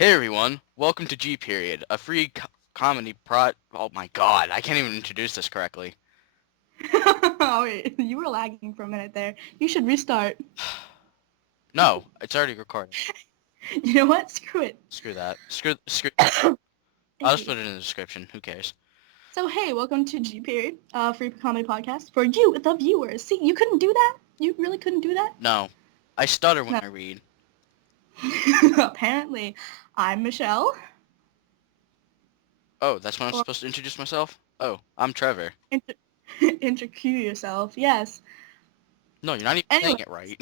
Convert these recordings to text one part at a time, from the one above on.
Hey everyone, welcome to G Period, a free comedy prod. Oh my god, I can't even introduce this correctly. Oh, wait, you were lagging for a minute there. You should restart. No, it's already recording. You know what? Screw it. Screw that. Screw. I'll Thank just you. put it in the description. Who cares? So, hey, welcome to G Period, free comedy podcast for you, the viewers. See, you couldn't do that? You really couldn't do that? No, I stutter when No. I read. Apparently, I'm Michelle. Oh, that's when I'm Or supposed to introduce myself? Oh, I'm Trevor. inter- intercue yourself. Yes. No, you're not even saying Anyway, it right.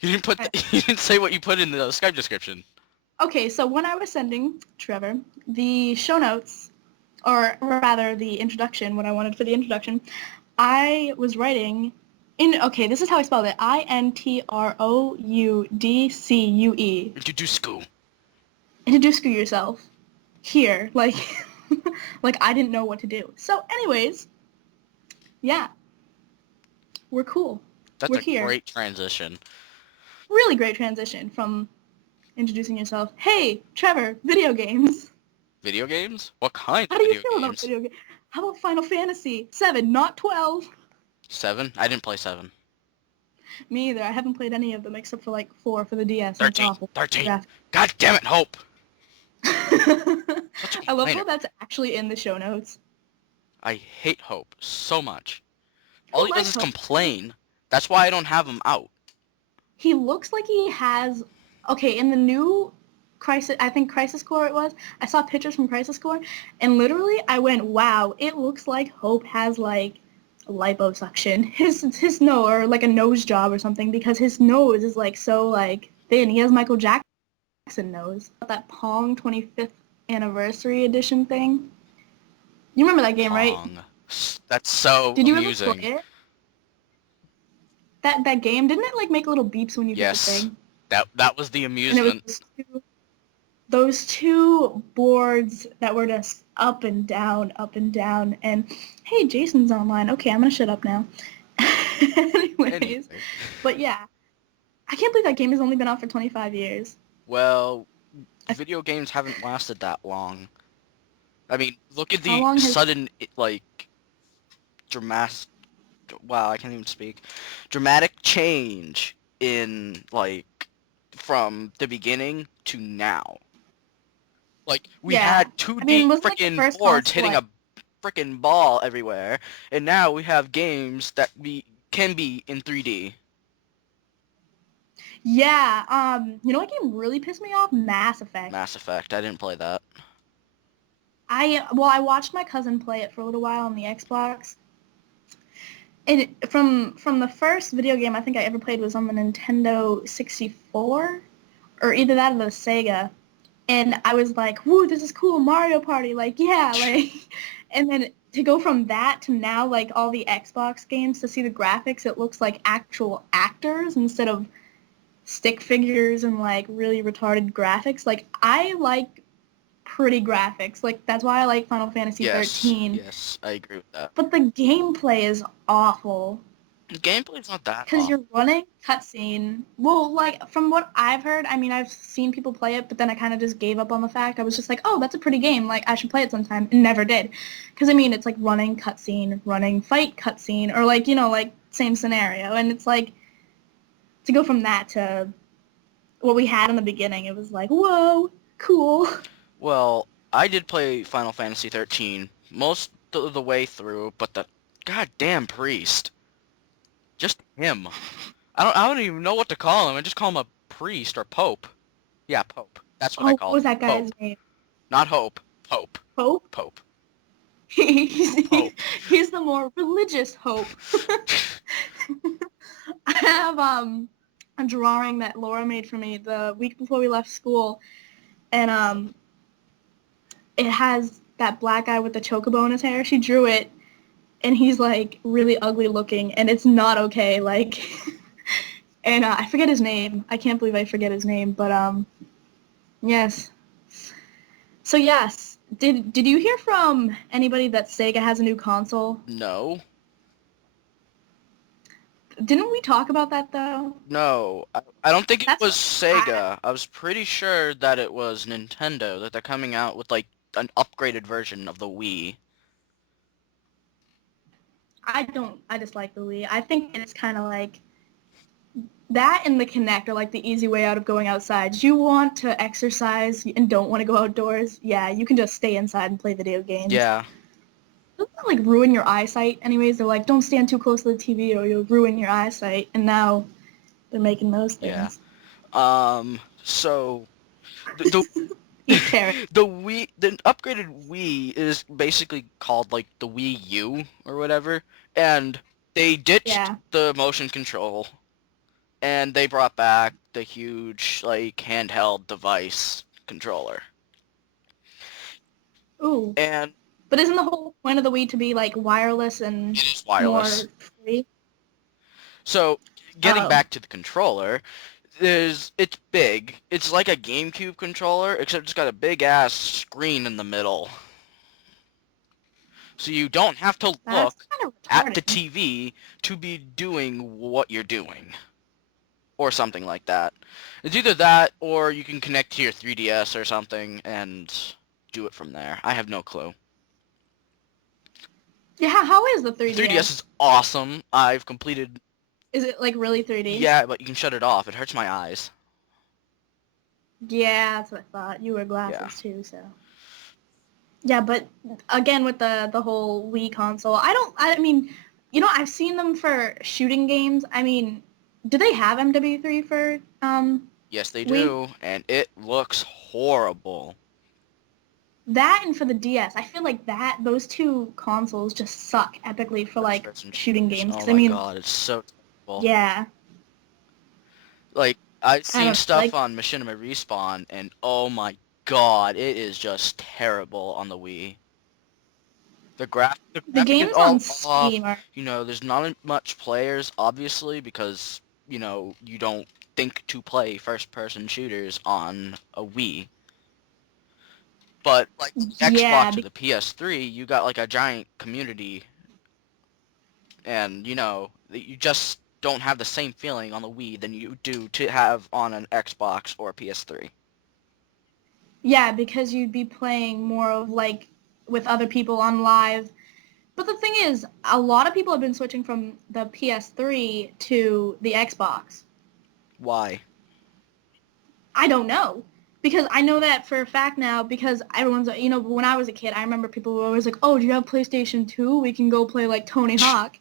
You didn't put I- you didn't say what you put in the Skype description. okay, so when I was sending Trevor the show notes, or rather the introduction, what I wanted for the introduction, I was writing okay, this is how I spelled it. Introudcue. Introduce school. Introduce yourself. Here. Like like I didn't know what to do. So anyways, yeah. We're cool. That's We're a here. great transition. Really great transition from introducing yourself. Hey, Trevor, video games. Video games? What kind How of do you video feel about games? video games? How about Final Fantasy 7, not 12? 7? I didn't play 7. Me either. I haven't played any of them except for like 4 for the DS, and it's 13. awful. 13. Yeah. God damn it, Hope! Such a I love complainer. how that's actually in the show notes. I hate Hope so much. All Who he does likes is Hope? complain. That's why I don't have him out. He looks like he has. Okay, in the new Crisis, I think Crisis Core it was. I saw pictures from Crisis Core, and literally I went, "Wow, it looks like Hope has like liposuction. His nose or like a nose job or something because his nose is like so like thin. He has Michael Jackson nose. That Pong 25th anniversary edition thing. You remember that game, right? Pong. That's so Did you ever amusing. play it? That game didn't it like make little beeps when you hit the Yes. thing? That was the And it was amusement. those two boards that were just up and down, up and down. And hey, Jason's online. Okay, I'm gonna shut up now. Anyways, Anyway. but yeah, I can't believe that game has only been out for 25 years. Well, video games haven't lasted that long. I mean, look at How the long has? sudden, like, dramatic, wow, I can't even speak. Dramatic change in, like, from the beginning to now. Like, we Yeah, had I 2D mean, wasn't like the frickin' first boards console hitting like? a frickin' ball everywhere, and now we have games that can be in 3D. Yeah, you know what game really pissed me off? Mass Effect. Mass Effect, I didn't play that. I watched my cousin play it for a little while on the Xbox, and from the first video game I think I ever played was on the Nintendo 64, or either that or the Sega. And I was like, "Woo, this is cool, Mario Party!" Like, yeah, like, and then to go from that to now, like all the Xbox games, to see the graphics, it looks like actual actors instead of stick figures and like really retarded graphics. Like, I like pretty graphics. Like, that's why I like Final Fantasy Yes, 13. yes, I agree with that. But the gameplay is awful. The gameplay's not that Because off. you're running cutscene. Well, like, from what I've heard, I mean, I've seen people play it, but then I kind of just gave up on the fact. I was just like, oh, that's a pretty game. Like, I should play it sometime. And never did. Because, I mean, it's like running cutscene, running fight cutscene, or like, like, same scenario. And it's like, to go from that to what we had in the beginning, it was like, whoa, cool. Well, I did play Final Fantasy 13 most of the way through, but the goddamn priest, just him. I don't even know what to call him. I just call him a priest or pope. Yeah, pope. That's what I Oh, what call was him. that guy's Pope. name? Not hope. Pope. Hope? Pope. he's, Pope. he's the more religious Hope. I have a drawing that Laura made for me the week before we left school, and it has that black guy with the chocobo in his hair. She drew it, and he's like really ugly looking, and it's not okay. Like, and I forget his name. I can't believe I forget his name, but yes. So yes, did you hear from anybody that Sega has a new console? No. Didn't we talk about that though? No, I don't think it That's was I Sega. I was pretty sure that it was Nintendo, that they're coming out with like an upgraded version of the Wii. I don't. I just like the Wii. I think it's kind of like that and the Kinect are like the easy way out of going outside. You want to exercise and don't want to go outdoors? Yeah, you can just stay inside and play video games. Yeah, Doesn't that like ruin your eyesight? Anyways, they're like, don't stand too close to the TV or you'll ruin your eyesight. And now they're making those yeah. things. So the Eat carrot. the upgraded Wii is basically called like the Wii U or whatever, and they ditched Yeah. the motion control and they brought back the huge like handheld device controller. Ooh. And But isn't the whole point of the Wii to be like wireless and it is wireless. more free? So getting Oh. back to the controller, it's big. It's like a GameCube controller, except it's got a big ass screen in the middle. So you don't have to That's look kind of at the retarded. TV to be doing what you're doing. Or something like that. It's either that or you can connect to your 3DS or something and do it from there. I have no clue. Yeah, how is the 3DS 3DS? is awesome. I've completed... Is it like really 3D? Yeah, but you can shut it off. It hurts my eyes. Yeah, that's what I thought. You wear Yeah. glasses too, so. Yeah, but again with the whole Wii console, I mean, I've seen them for shooting games. I mean, do they have MW3 for Yes, they Wii? do, and it looks horrible. That and for the DS, I feel like those two consoles just suck epically for like First-person shooting shooters. games. Oh Because I my mean, god, it's so terrible. yeah, Like, I've I seen don't know, stuff like on Machinima Respawn, and oh my god, it is just terrible on the Wii. The the graphic is games on all Steam off. are. There's not much players, obviously, because, you don't think to play first-person shooters on a Wii. But, like, the Yeah, Xbox or the PS3, you got, like, a giant community, and, you just don't have the same feeling on the Wii than you do to have on an Xbox or a PS3. yeah, because you'd be playing more of like with other people on live. But the thing is, a lot of people have been switching from the PS3 to the Xbox. Why? I don't know. Because I know that for a fact now because everyone's, when I was a kid, I remember people were always like, oh, do you have PlayStation 2? We can go play like Tony Hawk.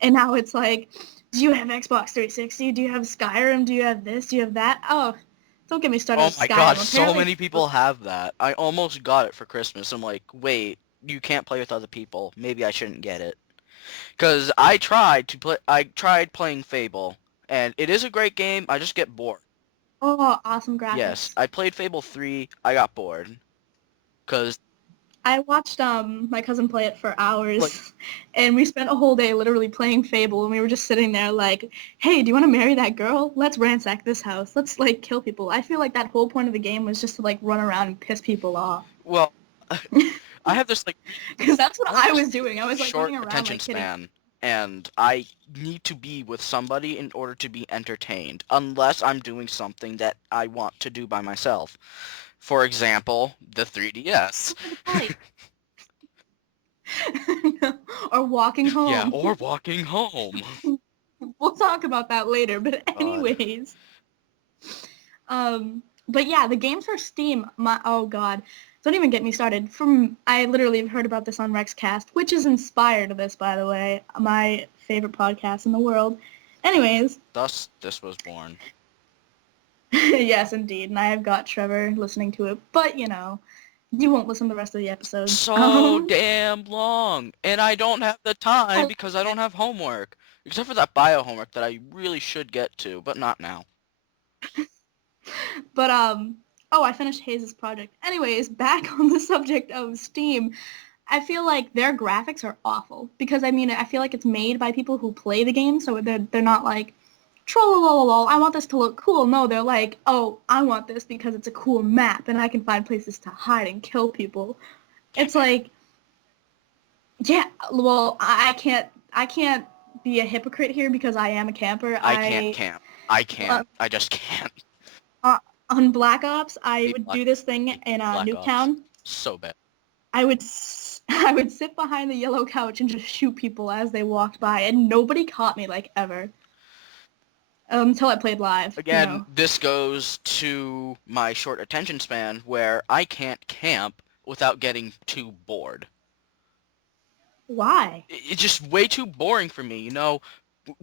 And now it's like, do you have Xbox 360? Do you have Skyrim? Do you have this? Do you have that? Oh, don't get me started Oh with my god, Skyrim. so Apparently, many people have that. I almost got it for Christmas. I'm like, wait, you can't play with other people. Maybe I shouldn't get it. Because I tried playing Fable, and it is a great game, I just get bored. oh, awesome Yes, graphics. I played Fable 3, I got bored. Because, I watched my cousin play it for like, hours, and we spent a whole day literally playing Fable, and we were just sitting there like, hey, do you want to marry that girl? Let's ransack this house. Let's like kill people. I feel like that whole point of the game was just to like run around and piss people off. well, I have this, like, Because that's what I have I this was doing. I was like short running around attention like hitting. span, and I need to be with somebody in order to be entertained, unless I'm doing something that I want to do by myself. For example, the 3DS. Go play the fight. Or walking Yeah, home. or walking home. We'll talk about that later. But God. anyways, but yeah, the games for Steam, oh god, don't even get me started. I literally have heard about this on Rexcast, which is inspired of this, by the way, my favorite podcast in the world. Anyways, Thus, this was born. yes, indeed, and I have got Trevor listening to it, but you won't listen to the rest of the episodes. So damn long, and I don't have the time I because I don't have homework. Except for that bio homework that I really should get to, but not now. But oh, I finished Hayes' project. Anyways, back on the subject of Steam, I feel like their graphics are awful because I mean I feel like it's made by people who play the game, so they're not like trollololol, I want this to look cool. No, they're like, oh, I want this because it's a cool map and I can find places to hide and kill people. It's like, yeah, well, I can't be a hypocrite here because I am a camper. I can't camp. I can't. Uh, I just can't. on Black Ops, I Hate would Black, do this thing hate in Black Ops Nuketown. so bad. I would sit behind the yellow couch and just shoot people as they walked by, and nobody caught me, like, ever. Until I played live, you Again, know. this goes to my short attention span where I can't camp without getting too bored. Why? It's just way too boring for me, you know.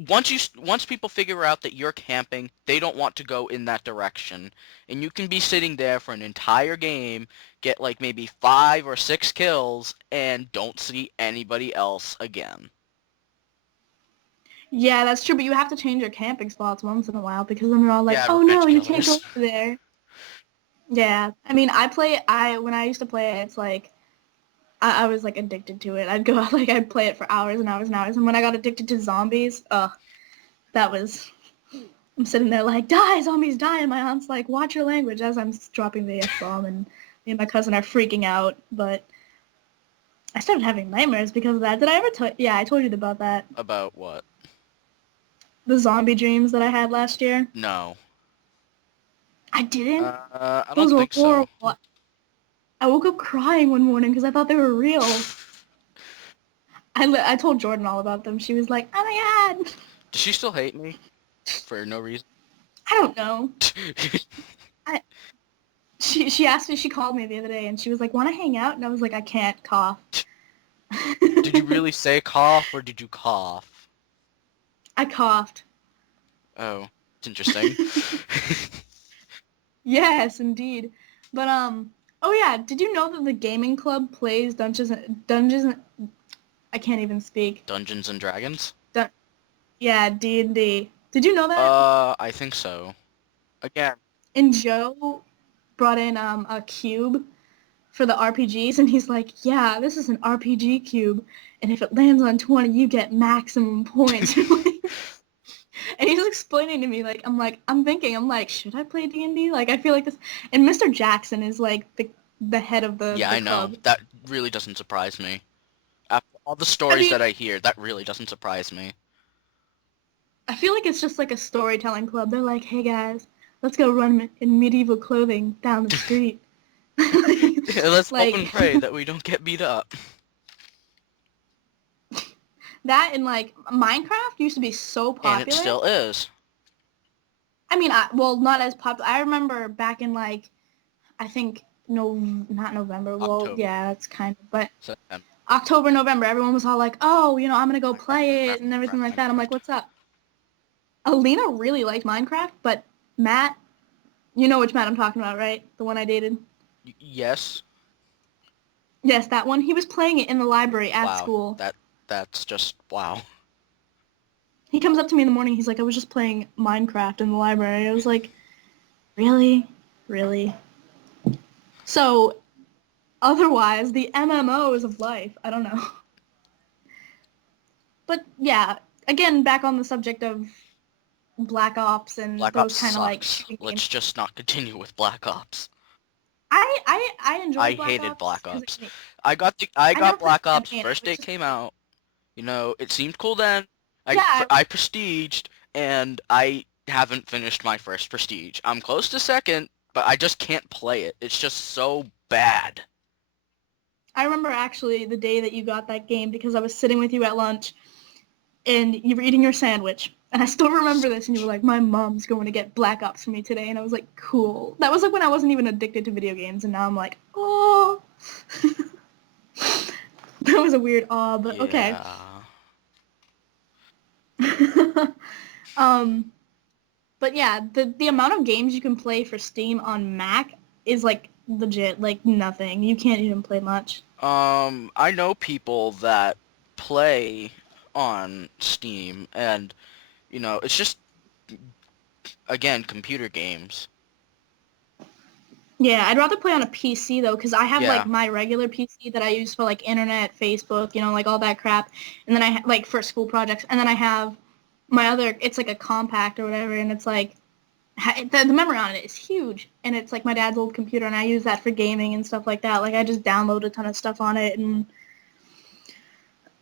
Once people figure out that you're camping, they don't want to go in that direction, and you can be sitting there for an entire game, get like maybe 5 or 6 kills, and don't see anybody else again. Yeah, that's true, but you have to change your camping spots once in a while because then they're all like, Yeah, oh no, revenge you can't go killers. over there. Yeah, I mean, when I used to play it, it's like, I was like addicted to it. I'd go out, like, I'd play it for hours and hours and hours, and when I got addicted to zombies, that was, I'm sitting there like, die, zombies, die, and my aunt's like, watch your language as I'm dropping the F-bomb, and me and my cousin are freaking out, but I started having nightmares because of that. Did I ever tell? Yeah, I told you about that. About what? The zombie dreams that I had last year. No. I didn't. I don't Those were think so. horrible. I woke up crying one morning because I thought they were real. I told Jordan all about them. She was like, "Oh my god." Does she still hate me? For no reason? I don't know. I she asked me. She called me the other day and she was like, "Want to hang out?" And I was like, "I can't cough." Did you really say cough, or did you cough? I coughed. Oh, it's interesting. Yes, indeed. But oh yeah, did you know that the gaming club plays Dungeons? I can't even speak. Dungeons and Dragons? Dun- yeah, D&D. Did you know that? I think so. Again, And Joe brought in a cube for the RPGs, and he's like, "Yeah, this is an RPG cube, and if it lands on 20, you get maximum points." And he's explaining to me, like, I'm like, should I play D&D? Like, I feel like this. And Mr. Jackson is like the head of yeah, the I know. club. That really doesn't surprise me. After all the I stories mean, that I hear, that really doesn't surprise me. I feel like it's just like a storytelling club. They're like, hey guys, let's go run in medieval clothing down the street. Let's hope and Like pray that we don't get beat up. that, and like Minecraft used to be so And it popular. still is. I mean, well, not as popular. I remember back in like, I think no, not November. Well, October. yeah, that's kind of, but September. October, November, everyone was all like, oh, you know, I'm gonna go play it and everything like that. I'm like, Minecraft. what's up? Alina really liked Minecraft, but Matt, you know which Matt I'm talking about, right? The one I dated. Yes. Yes, that one. He was playing it in the library at Wow. school. That's just wow. He comes up to me in the morning. He's like, I was just playing Minecraft in the library. I was like, really? Really? So, otherwise, the MMOs of life. I don't know. But yeah, again, back on the subject of Black Ops and Black Ops those kind of like sucks. shooting games. Let's just not continue with Black Ops. I I enjoyed Black hated Ops Black because Ops. I I never got played Black Ops campaign. I first was day it just came out. You know, it seemed cool then. yeah. I prestiged, and I haven't finished my first prestige. I'm close to second, but I just can't play it. It's just so bad. I remember actually the day that you got that game because I was sitting with you at lunch and you were eating your sandwich. And I still remember this, and you were like, my mom's going to get Black Ops for me today. And I was like, cool. That was like when I wasn't even addicted to video games, and now I'm like, oh. That was a weird awe, but okay. Yeah. um, but yeah, the amount of games you can play for Steam on Mac is like legit, like nothing. You can't even play much. I know people that play on Steam, and you know, it's just again computer games. Yeah, I'd rather play on a PC though, because I have like Yeah. my regular PC that I use for like internet, Facebook, you know, like all that crap, and then like for school projects, and then I have my other. It's like a compact or whatever, and it's like the memory on it is huge, and it's like my dad's old computer, and I use that for gaming and stuff like that. Like I just download a ton of stuff on it, and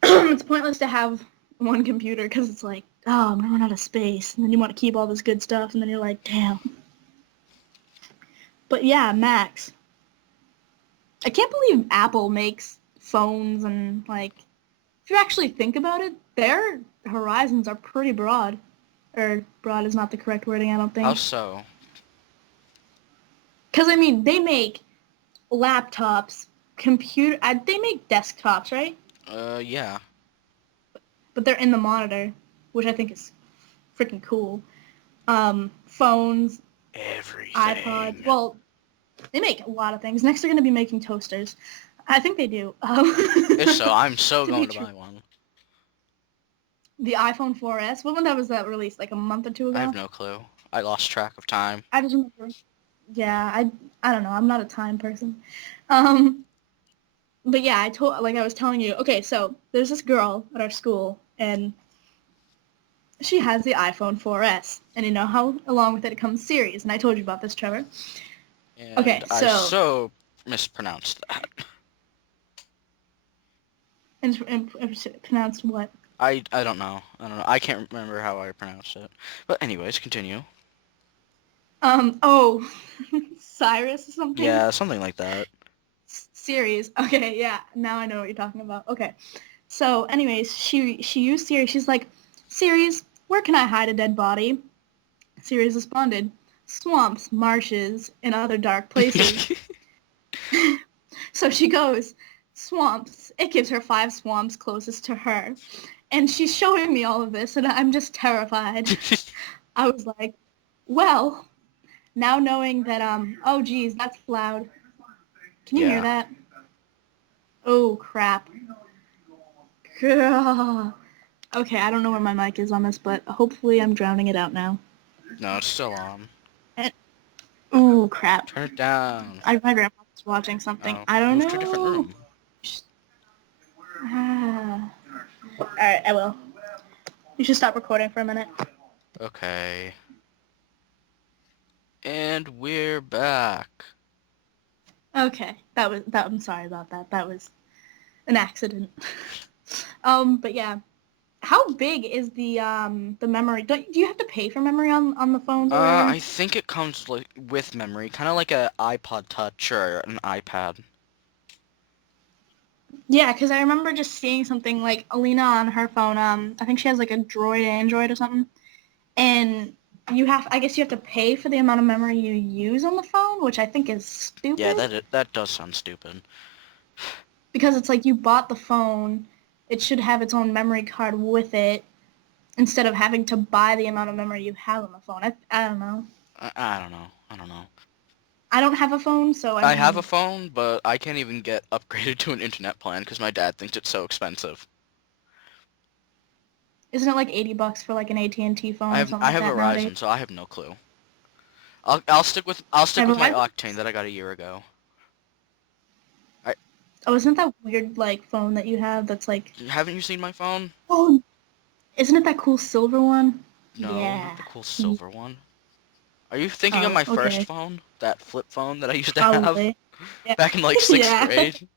it's pointless to have one computer because it's like, oh, I'm gonna run out of space, and then you want to keep all this good stuff, and then you're like, damn. But yeah, Macs. I can't believe Apple makes phones and like, if you actually think about it, their horizons are pretty broad. Or broad is not the correct wording, I don't How think. so? Because I mean, they make laptops, they make desktops, right? Yeah. But they're in the monitor, which I think is freaking cool. Phones, iPods. Everything. Well, they make a lot of things. Next, they're going to be making toasters. I think they do. If so, I'm so To be going to true, buy one. the iPhone 4S. When was that released? Like a month or two I have ago? no clue. I lost track of time. I just remember. Yeah, I don't know. I'm not a time person. Um, but yeah, I was telling you. Okay, so there's this girl at our school, and she has the iPhone 4S, and you know how along with it comes Series, and I told you about this, Trevor. And Okay, I so so mispronounced that. and pronounced what? I don't know. I don't know. I can't remember how I pronounced it. But anyways, continue. Oh, Cyrus or something? Yeah, something like that. Series. Okay, yeah. Now I know what you're talking about. Okay. So, anyways, she used Siri. She's like, Sirius, where can I hide a dead body? Sirius responded, swamps, marshes, and other dark places. So she goes, swamps. It gives her 5 swamps closest to her. And she's showing me all of this, and I'm just terrified. I was like, well, now knowing that, oh geez, that's loud. Can you hear Yeah. that? Oh, crap. Girl. Okay, I don't know where my mic is on this, but hopefully I'm drowning it out now. No, it's still on. And, ooh, crap. Turn it down. My grandpa's watching something. Oh, I don't move to a different know. room. Ah. Alright, I will. You should stop recording for a minute. Okay. And we're back. Okay, I'm sorry about that. That was an accident. But yeah. How big is the memory? Do you have to pay for memory on the phones or whatever? I think it comes like with memory, kind of like a iPod Touch or an iPad. Yeah, because I remember just seeing something like Alina on her phone. I think she has like a Droid Android or something, and I guess you have to pay for the amount of memory you use on the phone, which I think is Yeah, stupid that does sound stupid. because it's like you bought the phone, it should have its own memory card with it instead of having to buy the amount of memory you have on the phone. I don't know. I don't know. I don't know. I don't have a phone, so I I have a mean, phone, but I can't even get upgraded to an internet plan because my dad thinks it's so expensive. isn't it like $80 for like an AT&T phone or something I like have that nowadays? Verizon, so I have no clue. I'll stick Have with my Verizon? Octane that I got a year ago. I Oh, isn't that weird like phone that you have that's like, haven't you seen my phone? oh, isn't it that cool silver one? No, not Yeah. the cool silver one. Are you thinking of Oh, my first okay. phone? That flip phone that I used to have Probably. Yeah. back in like sixth Yeah. grade?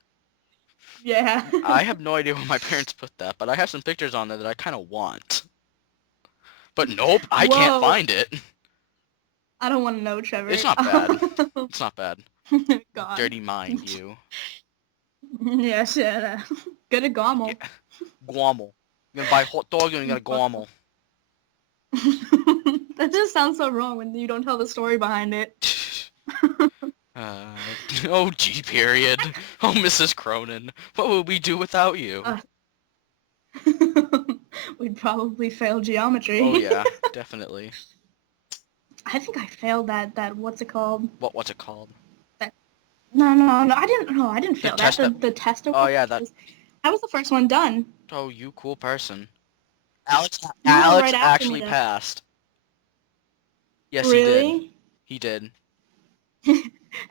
Yeah. I have no idea where my parents put that, but I have some pictures on there that I kind of want. But nope, I can't Whoa. find it. I don't want to know, It's Trevor. not bad. It's not bad. God. Dirty mind, you. Yeah, shit. Good at Yeah. Gommel. Guamel. You're gonna buy a hot dog and you're gonna guamel. That just sounds so wrong when you don't tell the story behind it. Uh, oh, G period. Oh, Mrs. Cronin. What would we do without you? Uh, we'd probably fail Oh, geometry. yeah, definitely. I think I failed that what's it called? What's it called? That no, I didn't The fail that. test that... The test or Oh, whatever yeah, it that... was. I was the first one done. Oh, you cool person. You were Alex right after me actually though. passed. Yes, he did. Really? He did.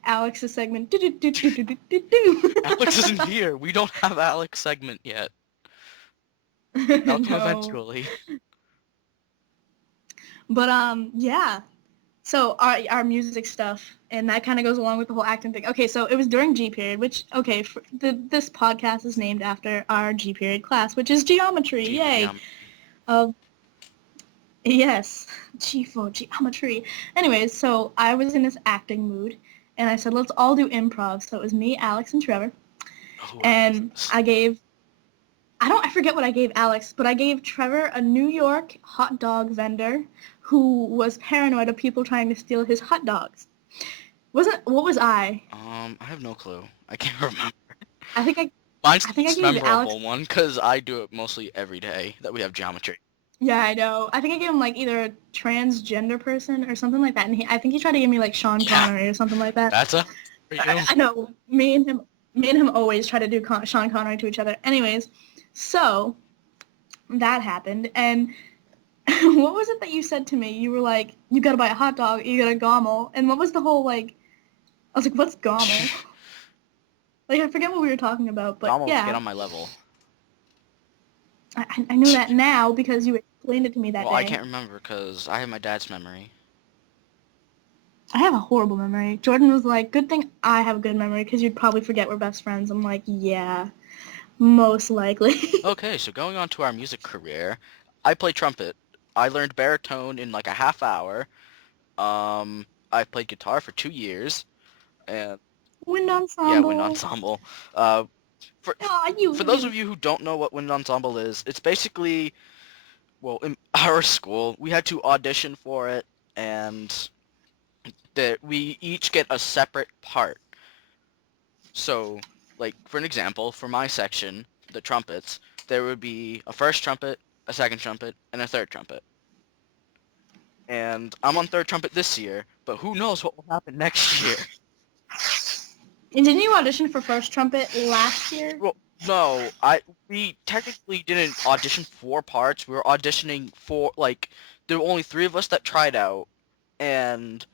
Alex's segment. Do, do, do, do, do, do, do. Alex isn't here. We don't have Alex segment yet. That'll come No. eventually. But yeah. So our music stuff, and that kind of goes along with the whole acting thing. Okay, so it was during G period, which this podcast is named after our G period class, which is geometry. Yay! Um, yes, G for geometry. Anyways, so I was in this acting mood, and I said, let's all do improv. So it was me, Alex, and Trevor, Oh, and I forget what I gave Alex, but I gave Trevor a New York hot dog vendor who was paranoid of people trying to steal his hot dogs. What was I? I have no clue. I can't remember. I think I Mine's I the think I most gave Alex. memorable one because I do it mostly every day that we have geometry. Yeah, I know. I think I gave him like either a transgender person or something like that, and I think he tried to give me like Sean Yeah, Connery or something like that. that's a for you. I know. Me and him always try to do Sean Connery to each other. Anyways, so that happened, and what was it that you said to me? You were like, you gotta buy a hot dog, you gotta gommel, and what was the whole like? I was like, what's gommel? Like I forget what we were talking about, but Almost get yeah, on my level. I know that now because you explained it to me that Well, I day. can't remember because I have my dad's memory. I have a horrible memory. Jordan was like, good thing I have a good memory because you'd probably forget we're best friends. I'm like, yeah, most likely. Okay, so going on to our music career, I play trumpet. I learned baritone in like a half hour. I played guitar for 2 years, and Wind yeah, wind ensemble. ensemble. Uh, for Aw, for those of you. you who don't know what wind ensemble is, it's basically, well, in our school, we had to audition for it, and that we each get a separate part. So, like, for an example, for my section, the trumpets, there would be a first trumpet, a second trumpet, and a third trumpet. And I'm on third trumpet this year, but who knows what will happen next year. And didn't you audition for first trumpet last year? Well, no, we technically didn't audition for parts. We were auditioning for, like, there were only 3 of us that tried out, and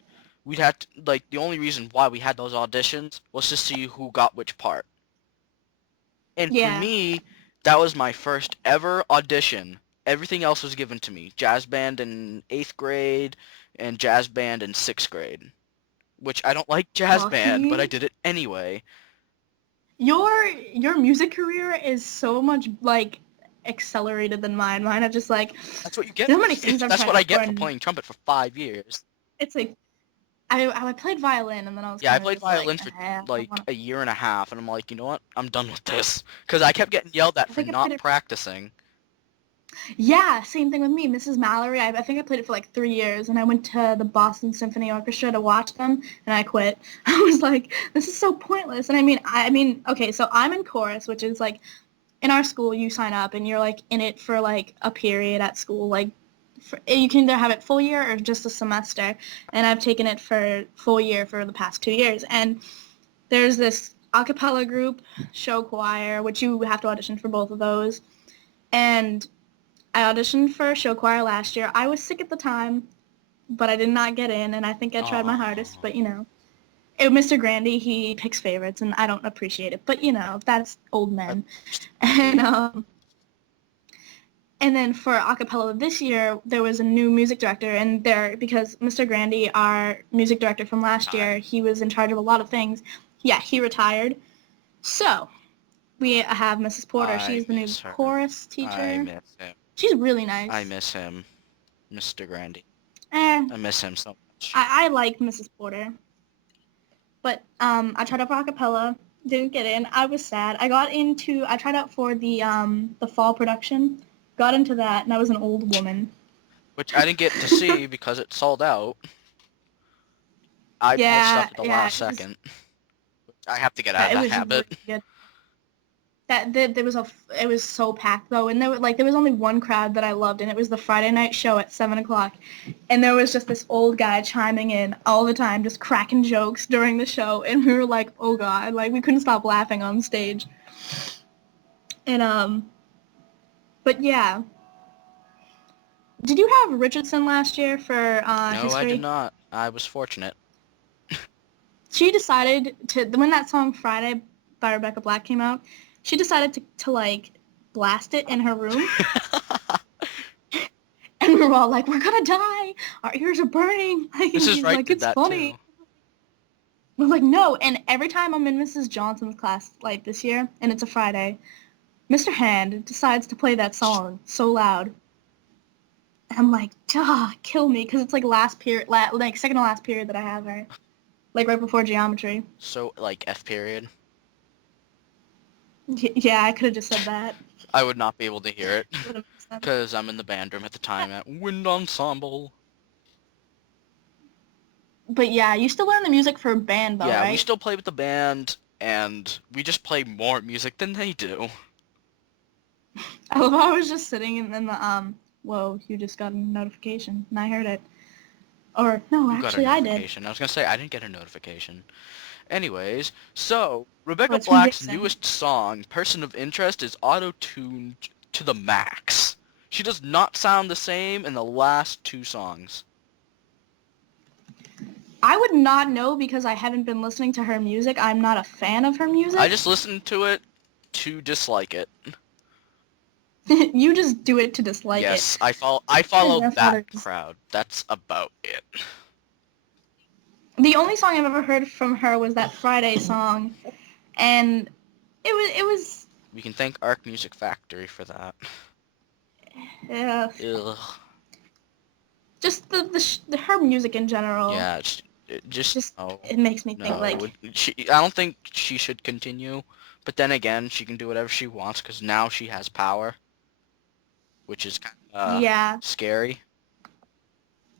we'd have to, like, the only reason why we had those auditions was to see who got which part. And for Yeah. me, that was my first ever audition. Everything else was given to me. Jazz band in 8th grade and jazz band in 6th grade. Which I don't like jazz band, but I Lucky. did it anyway. Your music career is so much like accelerated than mine. Mine are just like, That's what you get. you know how many things I've That's tried what I out for, get for and playing trumpet for 5 years. it's like I played violin, and then I was Yeah, I kind of played just like, violin for I don't like want a year and a half, and I'm like, you know what? I'm done with this. Because I kept getting yelled at I for think I played not it. practicing. Yeah, same thing with me. Mrs. Mallory, I think I played it for like 3 years, and I went to the Boston Symphony Orchestra to watch them, and I quit. I was like, this is so pointless. And I mean, okay, so I'm in chorus, which is like, in our school, you sign up, and you're like in it for like a period at school. Like, you can either have it full year or just a semester, and I've taken it for full year for the past 2 years. And there's this a cappella group, show choir, which you have to audition for both of those. And I auditioned for show choir last year. I was sick at the time, but I did not get in, and I think I tried my hardest. Oh. But Mr. Grandy, he picks favorites, and I don't appreciate it. But that's old men. And and then for a cappella this year, there was a new music director, and because Mr. Grandy, our music director from last year, he was in charge of a lot of things. Yeah, he retired. So we have Mrs. Porter. I She's the new miss her. chorus I teacher. miss him. She's really I nice. miss him, Mr. Grandy. Eh, I miss him so much. I like Mrs. Porter. But I tried out for acapella, didn't get in. I was sad. I tried out for the fall production, got into that, and I was an old woman. Which I didn't get to see because it sold out. I bought stuff Yeah, at the yeah, last second. I have to get out of it that was really habit. good. It was so packed though, and there was only one crowd that I loved, and it was the Friday night show at 7 o'clock, and there was just this old guy chiming in all the time, just cracking jokes during the show, and we were like, oh god, like we couldn't stop laughing on stage. And but yeah, did you have Richardson last year for No, I did history? not. I was fortunate. She decided to when that song Friday by Rebecca Black came out, she decided to like blast it in her room. And we were all like, we're gonna die. our ears are burning. Like, and Mrs. she's Wright like, did it's that funny. too. I'm like, no. And every time I'm in Mrs. Johnson's class, like this year, and it's a Friday, Mr. Hand decides to play that song so loud. And I'm like, duh, kill me, because it's like last period, like second to last period that I have, right? Like right before geometry. So, like, F period. Yeah, I could have just said that. I would not be able to hear it. Would have made sense. Because I'm in the band room at the time at Wind Ensemble. But yeah, you still learn the music for band though, Yeah, we right? still play with the band, and we just play more music than they do. I love how I was just sitting and then whoa, you just got a notification and I heard it. Or no, You got a actually I did. notification. I was gonna say, I didn't get a notification. Anyways, so, Oh, Rebecca it's from Black's Jason. newest song, Person of Interest, is auto-tuned to the max. She does not sound the same in the last two songs. I would not know because I haven't been listening to her music. I'm not a fan of her music. I just listened to it to dislike it. You just do it to dislike it. Yes, I follow That's that others. crowd. That's about it. The only song I've ever heard from her was that Friday song, and it was We can thank Arc Music Factory for that. uh, Ugh. just her music in general. Yeah, just no, It makes me think no. like I don't think she should continue. But then again, she can do whatever she wants because now she has power, which is kind of yeah. scary.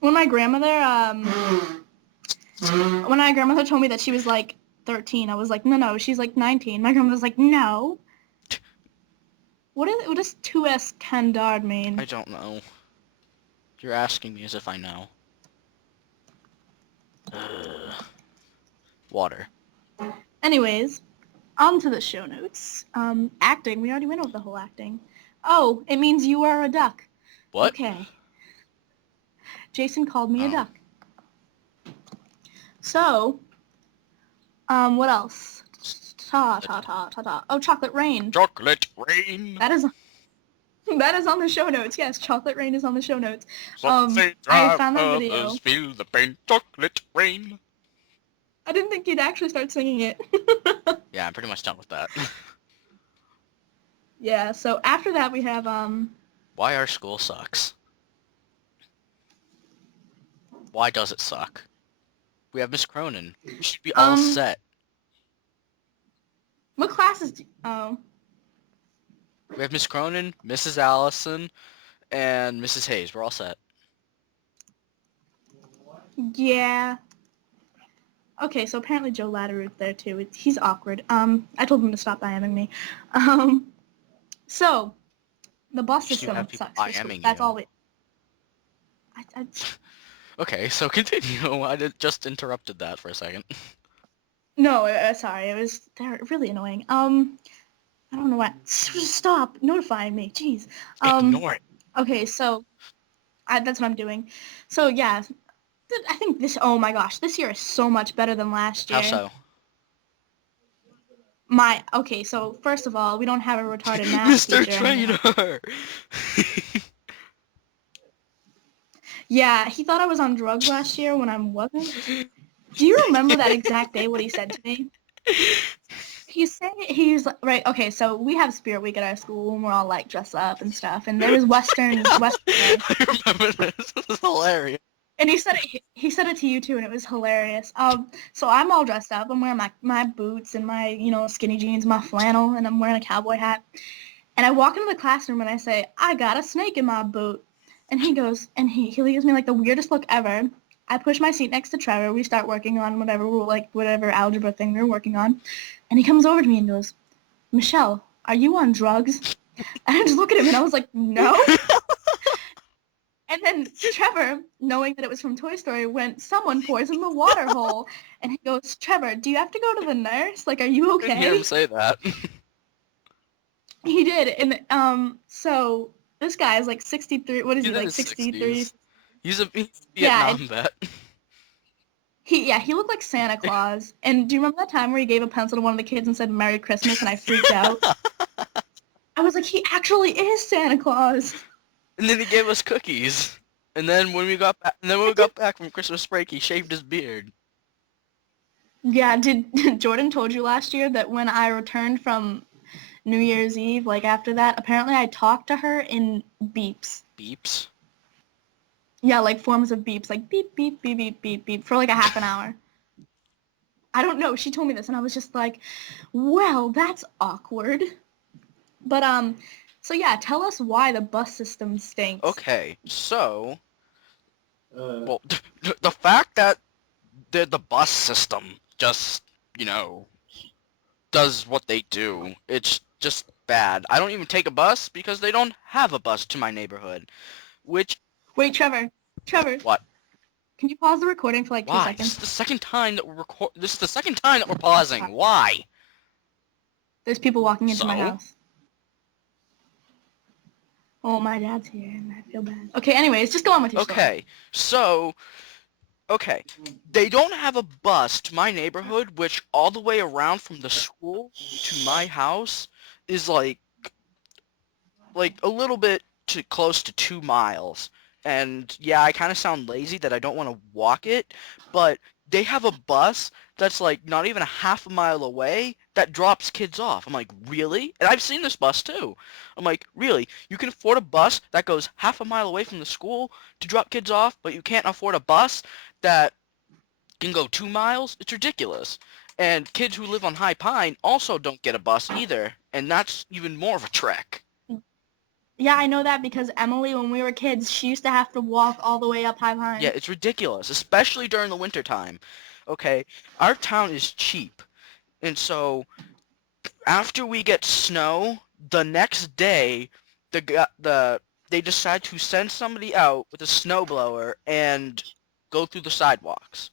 When my grandmother when my grandmother told me that she was like 13, I was like, no, she's like 19. My grandmother was like, no. What does 2S Kandard mean? I don't know. You're asking me as if I know. Water. Anyways, on to the show notes. Acting. We already went over the whole acting. Oh, it means you are a duck. What? Okay. Jason called me a Oh. duck. So, what else? Oh, Chocolate Rain. Chocolate rain. That is on the show notes. Yes, Chocolate Rain is on the show notes. Something I found that video. others feel the pain. Chocolate rain. I didn't think you'd actually start singing it. Yeah, I'm pretty much done with that. Yeah, so after that we have, Why our school sucks. Why does it suck? We have Miss Cronin. We should be all set. what classes oh. We have Miss Cronin, Mrs. Allison, and Mrs. Hayes. We're all set. Yeah. Okay, so apparently Joe Latteru's there too. He's awkward. I told him to stop IMing me. So, the bus You system have people sucks. For school. IMing That's you. all we... Okay, so continue. I just interrupted that for a second. No, sorry. They're really annoying. I don't know what. Stop notifying me. Jeez. Ignore it. Okay, so that's what I'm doing. So yeah, I think oh my gosh, this year is so much better than last year. How so? Okay, so first of all, we don't have a retarded math Mr. teacher anymore. Trainer! Yeah, he thought I was on drugs last year when I wasn't. Do you remember that exact day what he said to me? He's like, right, okay, so we have Spirit Week at our school and we're all like dressed up and stuff, and there was Western Day. I remember this. This is hilarious. And he said it to you too, and it was hilarious. So I'm all dressed up. I'm wearing my boots and my, skinny jeans, my flannel, and I'm wearing a cowboy hat. And I walk into the classroom and I say, I got a snake in my boot. And he goes, and he gives me like the weirdest look ever. I push my seat next to Trevor. We start working on whatever algebra thing we were working on. And he comes over to me and goes, Michelle, are you on drugs? And I just look at him and I was like, no. And then Trevor, knowing that it was from Toy Story, went, someone poisoned the water hole. And he goes, Trevor, do you have to go to the nurse? Like, are you okay? I didn't hear him say that. He did. And so this guy is like 63. What is he, like 63? 60s. He's a Yeah, Vietnam vet. He looked like Santa Claus. And do you remember that time where he gave a pencil to one of the kids and said Merry Christmas and I freaked out? I was like, he actually is Santa Claus. And then he gave us cookies. And then when we got back, from Christmas break, he shaved his beard. Yeah, did Jordan told you last year that when I returned from New Year's Eve, like after that, apparently I talked to her in beeps. Beeps. Yeah, like forms of beeps, like beep, beep, beep, beep, beep, beep, for like a half an hour. I don't know. She told me this, and I was just like, well, that's awkward. But, so yeah, tell us why the bus system stinks. Okay, so, well, the fact that the bus system just, you know, does what they do, it's just bad. I don't even take a bus because they don't have a bus to my neighborhood, which, Wait, Trevor, what? can you pause the recording for like 2 Why? This is seconds? the second time that this is the second time that we're pausing. Why? There's people walking into my So? house. Oh, my dad's here, and I feel bad. Okay, anyways, just go on with your story. Okay, so, okay. They don't have a bus to my neighborhood, which all the way around from the school to my house is like a little bit to close to 2 miles. And yeah, I kind of sound lazy that I don't want to walk it, but they have a bus that's like not even a half a mile away that drops kids off. I'm like, really? And I've seen this bus too. I'm like, really? You can afford a bus that goes half a mile away from the school to drop kids off, but you can't afford a bus that can go 2 miles? It's ridiculous. And kids who live on High Pine also don't get a bus either, and that's even more of a trek. Yeah, I know that because Emily, when we were kids, she used to have to walk all the way up High Yeah, Pine. it's ridiculous, especially during the winter time. Okay, our town is cheap, and so after we get snow, the next day, they decide to send somebody out with a snowblower and go through the sidewalks.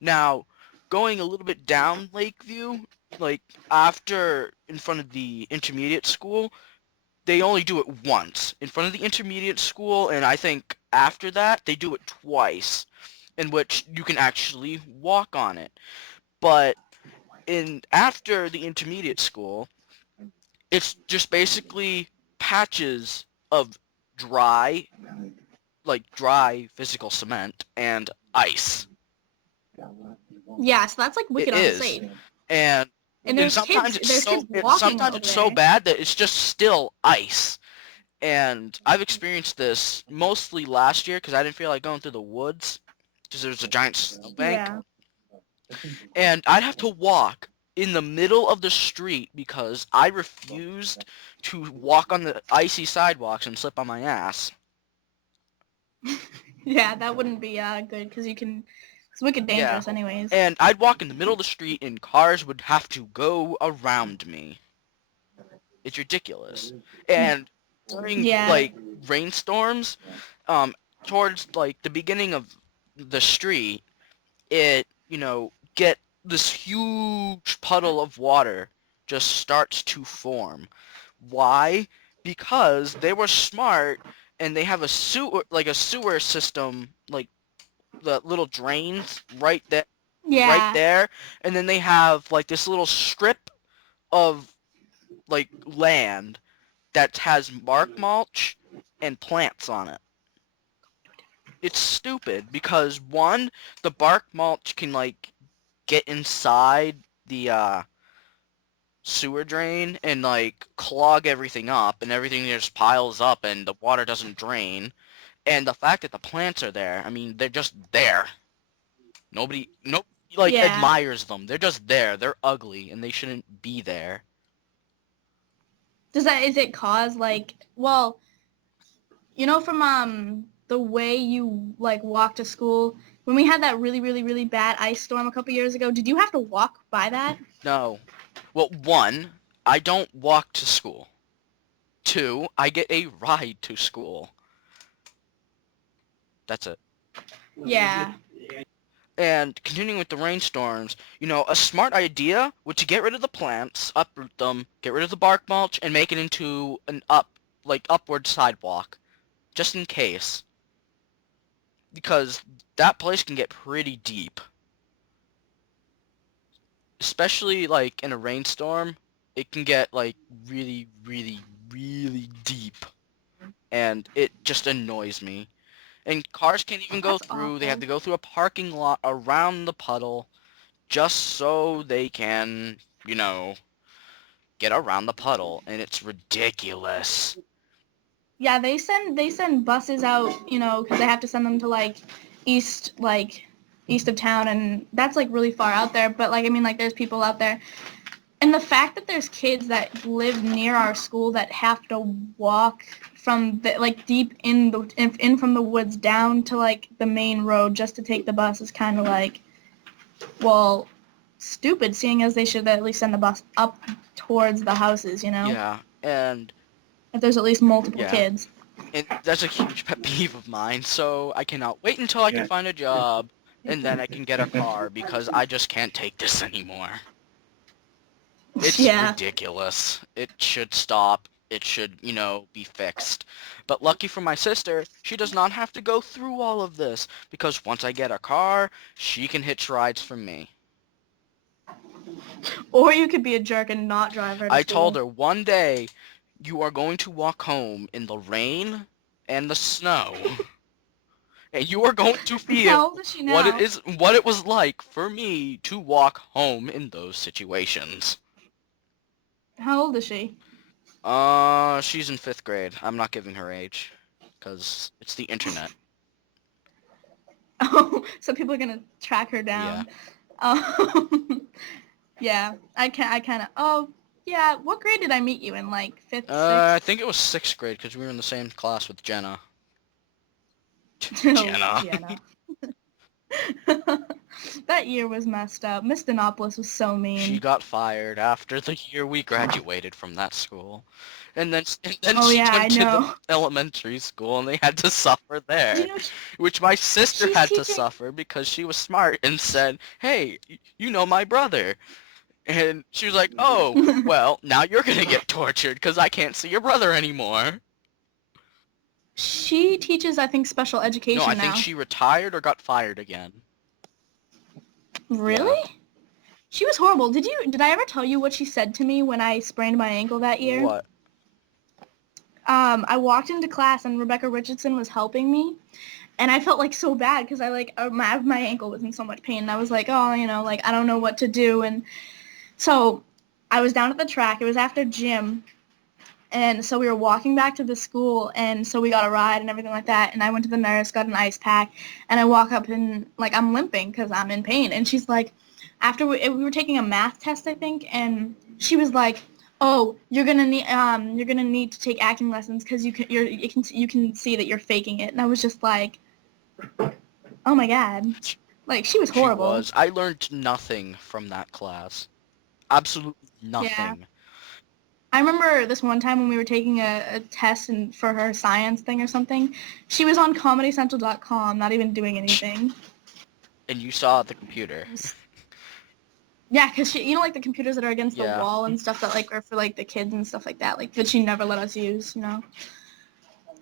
Now, going a little bit down Lakeview, like after in front of the intermediate school, they only do it once in front of the intermediate school, and I think after that they do it twice, in which you can actually walk on it. But in after the intermediate school, it's just basically patches of dry, dry physical cement and ice. Yeah, so that's like It wicked is, unsafe. and And sometimes there's kids walking sometimes over it's so there. bad that it's just still ice. And I've experienced this mostly last year because I didn't feel like going through the woods because there's a giant snowbank. Yeah. And I'd have to walk in the middle of the street because I refused to walk on the icy sidewalks and slip on my ass. Yeah, that wouldn't be good because it's wicked Yeah. dangerous anyways. And I'd walk in the middle of the street and cars would have to go around me. It's ridiculous. And during Yeah. rainstorms, um, towards the beginning of the street, it, get this huge puddle of water just starts to form. Why? Because they were smart and they have a sewer system, like the little drains right Yeah. there, and then they have like this little strip of land that has bark mulch and plants on it. It's stupid because one, the bark mulch can get inside the sewer drain and clog everything up, and everything just piles up and the water doesn't drain. And the fact that the plants are there, I mean, they're just there. Nobody no Yeah. admires them. They're just there. They're ugly and they shouldn't be there. Is it cause well, from the way you like walk to school, when we had that really, really, really bad ice storm a couple years ago, did you have to walk by that? No. Well, one, I don't walk to school. Two, I get a ride to school. That's it. Yeah. And continuing with the rainstorms, a smart idea would to get rid of the plants, uproot them, get rid of the bark mulch, and make it into an upward sidewalk, just in case. Because that place can get pretty deep. Especially, in a rainstorm, it can get, really, really, really deep. And it just annoys me. And cars can't even go That's through. They have awful. to go through a parking lot around the puddle just so they can, get around the puddle. And it's ridiculous. Yeah, they send buses out, because they have to send them to east like east of town, and that's like really far out there. But there's people out there, and the fact that there's kids that live near our school that have to walk from the deep in from the woods down to the main road just to take the bus is kind of well, stupid, seeing as they should at least send the bus up towards the houses, Yeah, and if there's at least multiple yeah, kids. and that's a huge pet peeve of mine. So I cannot wait until I can find a job and then I can get a car because I just can't take this anymore. It's Yeah. ridiculous. It should stop. It should, be fixed. But lucky for my sister, she does not have to go through all of this because once I get a car, she can hitch rides from me. Or you could be a jerk and not drive her to I told school. her one day you are going to walk home in the rain and the snow. And you are going to feel How old is she now? what it was like for me to walk home in those situations. How old is she? She's in 5th grade. I'm not giving her age, because it's the internet. Oh, so people are gonna track her Yeah. down. Yeah, I kind of. Oh, yeah. What grade did I meet you in? Like fifth, I sixth? think it was 6th grade, because we were in the same class with Jenna. Oh, Jenna. yeah, no. That year was messed up. Miss Dinopoulos was so She mean. got fired after the year we graduated from that school. And then Oh she yeah, I went to the know. elementary school and they had to suffer there. You know, Which my sister she's had to teaching. suffer because she was smart and said, "Hey, you know my brother." And she was like, "Oh, well, now you're gonna get tortured because I can't see your brother anymore." She teaches, I think, special No, I education think now. she retired or got fired again. Yeah. Really? She was horrible. Did I ever tell you what she said to me when I sprained my ankle that year? What? I walked into class and Rebecca Richardson was helping me, and I felt so bad because my ankle was in so much pain. And I was like, oh, I don't know what to do. And so I was down at the track. It was after gym, and so we were walking back to the school, and so we got a ride and everything like that. And I went to the nurse, got an ice pack, and I walk up and I'm limping because I'm in pain. And she's like, after we were taking a math test, I think, and she was like, "Oh, you're gonna need to take acting lessons because you can see that you're faking it." And I was just like, "Oh my god!" She was She horrible. was. I learned nothing from that class. Absolutely Yeah. nothing. I remember this one time when we were taking a test for her science thing or something. She was on ComedyCentral.com, not even doing anything. And you saw the computer. Yeah, because she, the computers that are against the Yeah. wall and stuff that are for the kids and stuff like that, that she never let us use.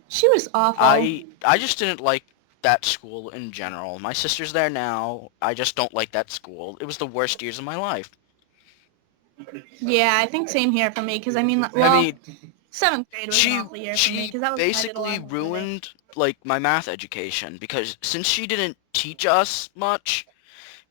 She was awful. I just didn't like that school in general. My sister's there now. I just don't like that school. It was the worst years of my life. Yeah, I think same here for me, because I well, mean, 7th grade was an she awful year for me, she because that was when I did a lot basically of learning. ruined my math education because since she didn't teach us much,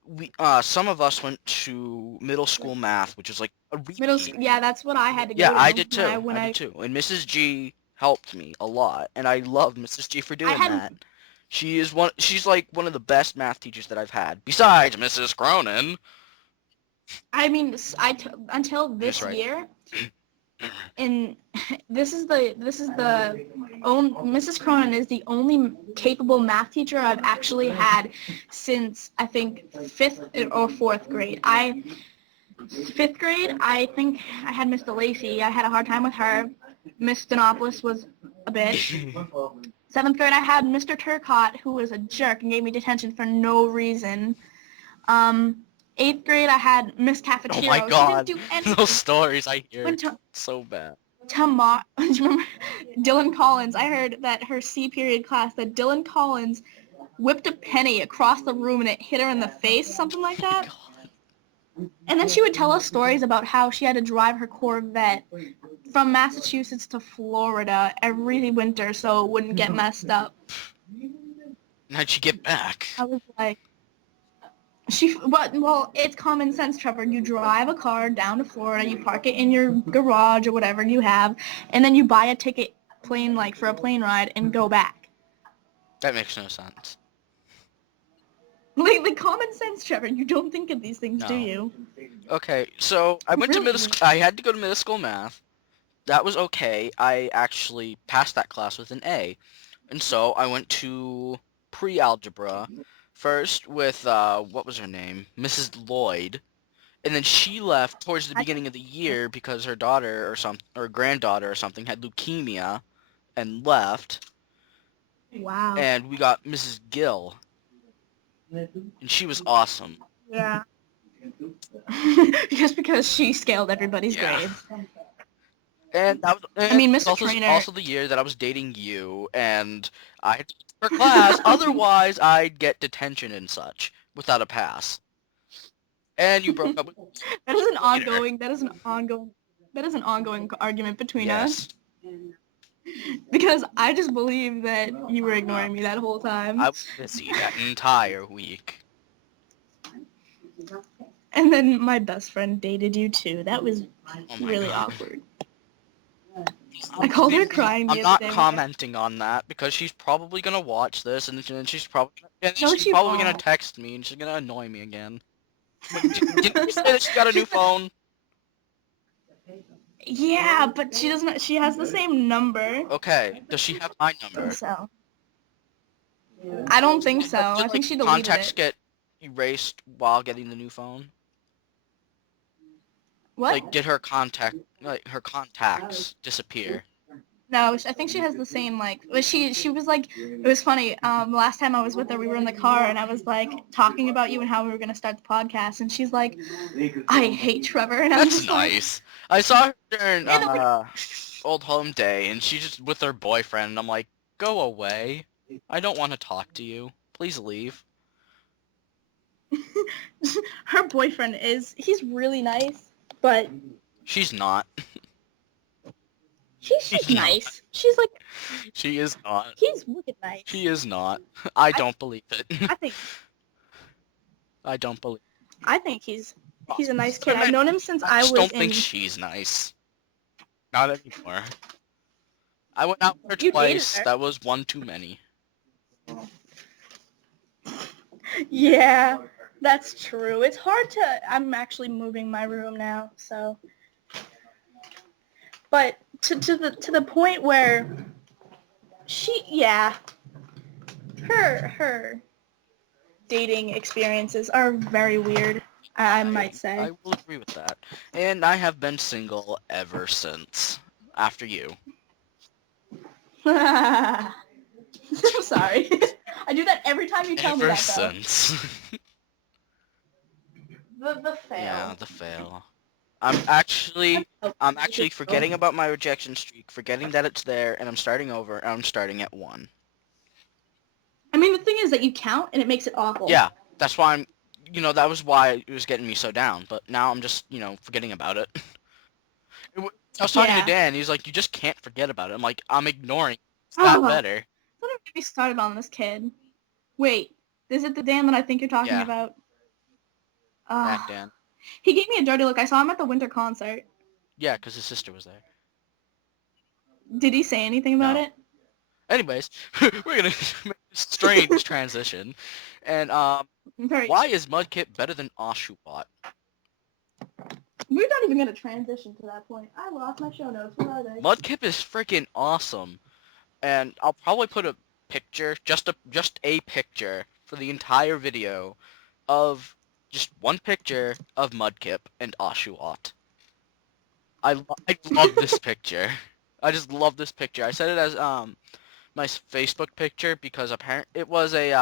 we some of us went to middle school math, which is like a Middle repeat. school, yeah, that's what I had to Yeah, go I to did when I too. when I did I too. And Mrs. G helped me a lot, and I love Mrs. G for I doing had that. She's like one of the best math teachers that I've had, besides Mrs. Cronin. I mean until That's this right. year, and this is the own Mrs. Cronin is the only capable math teacher I've actually had since I think 5th or 4th grade. 5th grade, I think I had Miss DeLacy. I had a hard time with her. Miss Dinopoulos was a bitch. 7th grade, I had Mr. Turcott, who was a jerk and gave me detention for no reason. 8th grade, I had Miss Oh my Cafetero. She didn't god, do those anything. stories I hear When to, so bad. Tamar, do you remember Dylan Collins? I heard that her C period class, that Dylan Collins whipped a penny across the room and it hit her in the face, something like Oh my that. god. And then she would tell us stories about how she had to drive her Corvette from Massachusetts to Florida every winter so it wouldn't get messed up. How'd she get back? I was like, well, it's common sense, Trevor. You drive a car down to Florida, you park it in your garage or whatever you have, and then you buy a ticket for a plane ride and go back. That makes no sense. Like common sense, Trevor. You don't think of these things, do No. you? Okay, so I went to Really? middle school. I had to go to middle school math. That was okay. I actually passed that class with an A. And so I went to pre-algebra first with, what was her name? Mrs. Lloyd. And then she left towards the I, beginning of the year because her daughter or granddaughter or something had leukemia and left. wow. And we got Mrs. Gill. And she was awesome. Yeah. Just because she scaled everybody's Yeah. grades. And that was, I mean, it was Mr. Trainer. also the year that I was dating you, and I had to for class. Otherwise, I'd get detention and such without a pass. And you broke up with That is an later. ongoing. That is an ongoing argument between Yes. us. Because I just believe that you were ignoring me that whole time. I was busy that entire week. And then my best friend dated you too. That was Oh my really god. awkward. I called her crying the I'm other not day. commenting on that because she's probably gonna watch this, and then she's probably No, she gonna won't. text me, and she's gonna annoy me again. Didn't you say that she got a new phone? Yeah, but she doesn't. She has the same number. Okay. Does she have my number? So I don't think so. I think she deleted Contacts it. get erased while getting the new phone? What? Like, did her contacts disappear? No, I think she has the same she was like, it was funny. Last time I was with her, we were in the car and I was like talking about you and how we were gonna start the podcast, and she's like, I hate Trevor, and I'm That's just like, nice. I saw her during and old home day, and she's just with her boyfriend, and I'm like, go away. I don't want to talk to you. Please leave. her boyfriend he's really nice, but She's not. she's just nice. She's like, She is not. he's wicked nice. She is not. I don't believe it. I think I don't believe he's a nice kid. I've known him since I I just was don't in. think she's nice. Not anymore. I went out with her You dated twice. her. That was one too many. Yeah, that's true. It's hard to. I'm actually moving my room now, so. But to the point where her dating experiences are very weird, I might say. I will agree with that. And I have been single ever since. After you. I'm sorry. I do that every time you tell me Ever that, though. since. The fail. Yeah, the fail. I'm actually forgetting about my rejection streak, forgetting that it's there, and I'm starting over, and I'm starting at 1. I mean, the thing is that you count, and it makes it awful. Yeah, that's why I'm, that was why it was getting me so down, but now I'm just, forgetting about it. I was talking to Dan, he's like, you just can't forget about it. I'm like, I'm ignoring it. It's not better. Don't even get me started on this kid. Wait, is it the Dan that I think you're talking about? That Dan. He gave me a dirty look. I saw him at the winter concert. Yeah, because his sister was there. Did he say anything about it? Anyways, we're gonna make a strange transition. And why is Mudkip better than Oshawott? We're not even gonna transition to that point. I lost my show notes. Where are they? Mudkip is freaking awesome, and I'll probably put a picture, just a picture for the entire video, of just one picture of Mudkip and Oshawott. I love this picture. I just love this picture. I set it as my Facebook picture because apparently it was it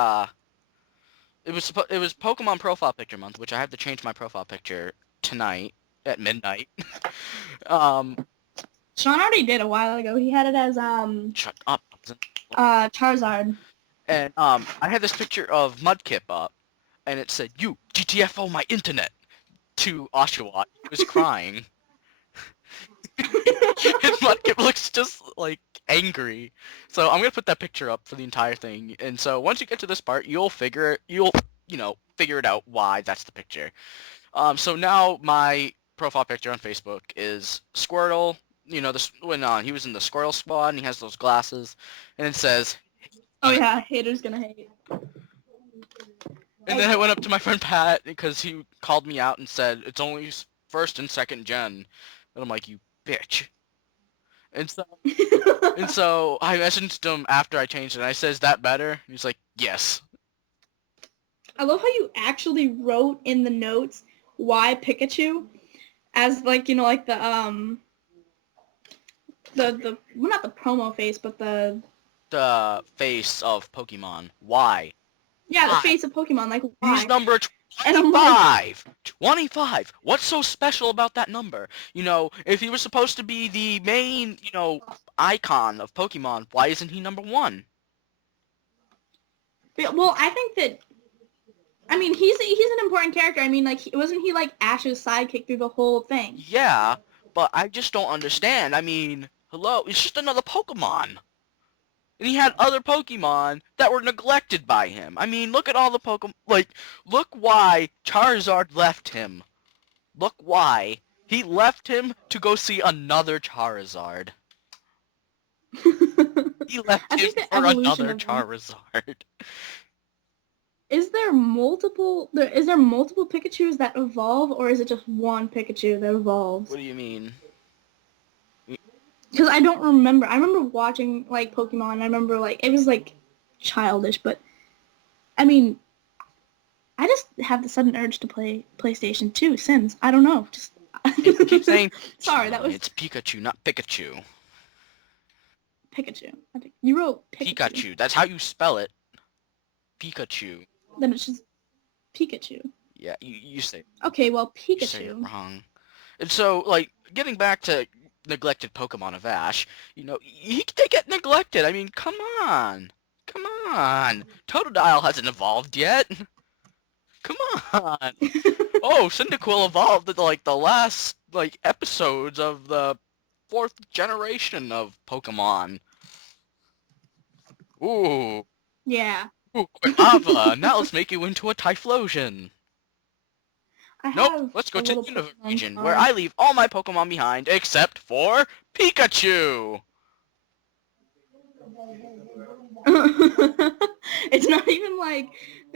was Pokemon profile picture month, which I have to change my profile picture tonight at midnight. Sean already did a while ago. He had it as Shut up. Charizard. And I had this picture of Mudkip up, and it said, "You GTFO my internet," to Oshawott. He was crying. And Mudkip looks just like angry. So I'm gonna put that picture up for the entire thing. And so once you get to this part, figure it out why that's the picture. So now my profile picture on Facebook is Squirtle. This when he was in the Squirtle squad and he has those glasses, and it says. Oh yeah, haters gonna hate. And then I went up to my friend Pat because he called me out and said it's only first and second gen, and I'm like, you bitch. And so and so I messaged him after I changed it. And I said, "Is that better?" And he's like, "Yes." I love how you actually wrote in the notes why Pikachu, as like like the well, not the promo face, but The face of Pokemon. Why? the Why? face of Pokemon. Like He's why? number And I'm like, 25! 25! What's so special about that number? If he was supposed to be the main, icon of Pokemon, why isn't he number 1? well, I think that. I mean, he's an important character. I mean, like, wasn't he like Ash's sidekick through the whole thing? Yeah, but I just don't understand. I mean, hello, it's just another Pokemon. And he had other Pokemon that were neglected by him. I mean, look at all the Pokemon. Like, look why Charizard left him. Look why. He left him to go see another Charizard. He left I him think the for evolution another of them. Charizard. Is there multiple? Is there multiple Pikachu's that evolve, or is it just one Pikachu that evolves? What do you mean? Because I don't remember. I remember watching like Pokemon. And I remember like it was like childish, but I mean, I just have the sudden urge to play PlayStation 2 Sims. I don't know. Just You keep saying sorry, that was it's Pikachu, not Pikachu. Pikachu. I think you wrote Pikachu. Pikachu. That's how you spell it. Pikachu. Then it's just Pikachu. Yeah, you say Okay, well you say it Pikachu. wrong. And so, like, getting back to neglected Pokemon of Ash, they get neglected. I mean, come on. Come on. Totodile hasn't evolved yet. Come on. Oh, Cyndaquil evolved at, like, the last, like, episodes of the 4th generation of Pokemon. Ooh. Yeah. Ooh, Quilava. Now let's make you into a Typhlosion. I Nope, have let's go a to little the Unova Pokemon region, where card. I leave all my Pokemon behind, except for Pikachu! It's not even like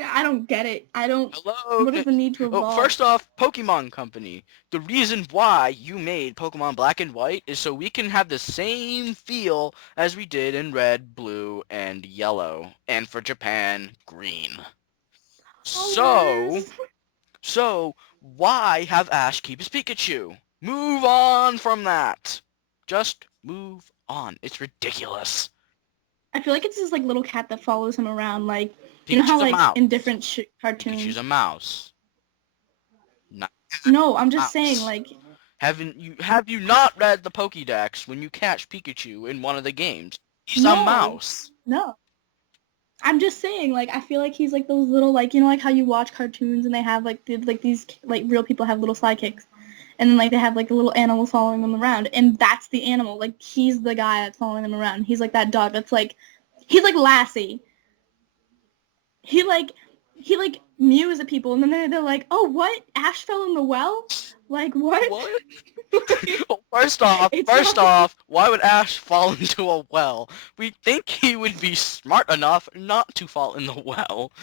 I don't get it. I don't. Hello? What is the need to Oh, evolve? first off, Pokemon Company. The reason why you made Pokemon Black and White is so we can have the same feel as we did in Red, Blue, and Yellow. And for Japan, Green. So, Colors. so, why have Ash keep his Pikachu? Move on from that. Just move on. It's ridiculous. I feel like it's this like little cat that follows him around, like you know how Pikachu's a like mouse. in different Pikachu's cartoons. a mouse. Not No, I'm a just saying mouse. like Have you not read the Pokédex when you catch Pikachu in one of the games? He's a no, mouse. no. I'm just saying like I feel like he's like those little like like how you watch cartoons and they have like these like real people have little sidekicks. And then like they have like the little animals following them around, and that's the animal. Like he's the guy that's following them around. He's like that dog that's like, he's like Lassie. He like he like mews at people, and then they're like, oh what? Ash fell in the well? Like what? What? Like, Well, it's first not. off, why would Ash fall into a well? We think he would be smart enough not to fall in the well.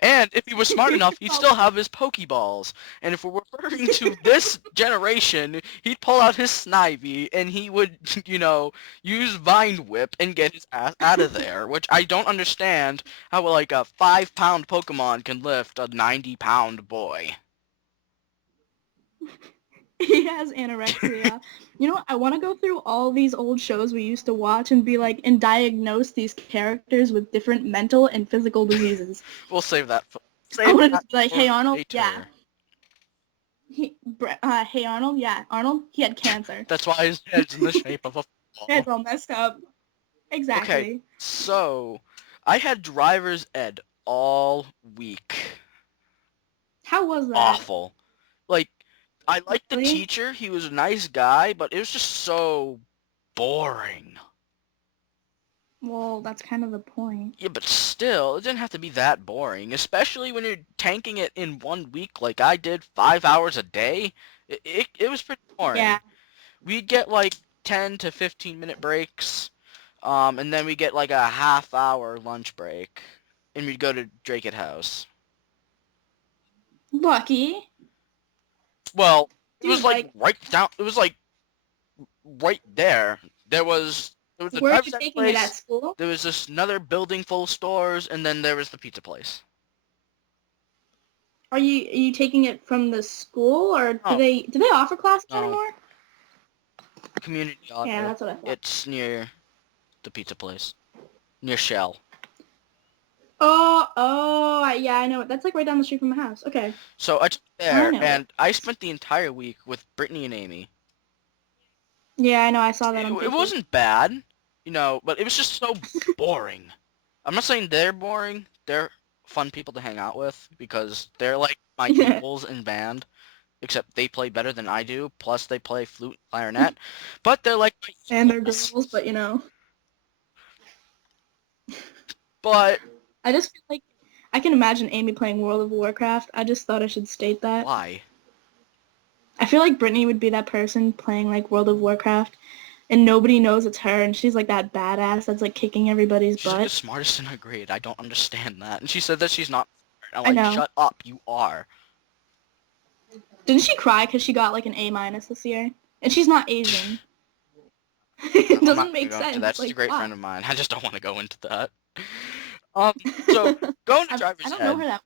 And if he was smart enough, he'd still have his Pokeballs. And if we're referring to this generation, he'd pull out his Snivy and he would, use Vine Whip and get his ass out of there, which I don't understand how like a 5-pound Pokemon can lift a 90-pound boy. He has anorexia. You know what? I want to go through all these old shows we used to watch and be like, and diagnose these characters with different mental and physical diseases. We'll save that. I Save want to that just be like, for hey Arnold, yeah. later. Hey Arnold, yeah. Arnold, he had cancer. That's why his head's in the shape of a It's football. all messed up. Okay, Exactly. so I had driver's ed all week. How was that? Awful. Like, I liked the Really? teacher. He was a nice guy, but it was just so. boring. Well, that's kind of the point. Yeah, but still, it didn't have to be that boring, especially when you're tanking it in 1 week like I did, 5 hours a day. It was pretty Yeah. boring. We'd get like 10 to 15-minute breaks, and then we get like a half-hour lunch break, and we'd go to Drake House. Lucky. Well, it was Dude, like like, right down. It was like right there. There was a where are you driver's ed taking it at place. school? There was this another building full of stores, and then there was the pizza place. Are you taking it from the school, or do Oh they offer classes no, anymore? community Yeah, auto. that's what I thought. It's near the pizza place, near Shell. Yeah, I know it. That's like right down the street from my house. Okay. So I took it I there, know it. and I spent the entire week with Brittany and Amy. Yeah, I know. I saw that on It Facebook. wasn't bad, but it was just so boring. I'm not saying they're boring. They're fun people to hang out with because they're like my equals in band, except they play better than I do. Plus, they play flute and clarinet, but they're like my And they're equals. girls, but But I just feel like I can imagine Amy playing World of Warcraft. I just thought I should state that. why? I feel like Brittany would be that person playing like World of Warcraft, and nobody knows it's her, and she's like that badass that's like kicking everybody's She's like the butt. smartest in her grade. I don't understand that. And she said that she's not smart. I'm I like, know. shut up, you are. Didn't she cry because she got like an A- this year? And she's not Asian. It I'm not doesn't gonna make go into sense. that. She's a Like, great why? friend of mine. I just don't want to go into that. Um, so going to I driver's don't know ed, her that.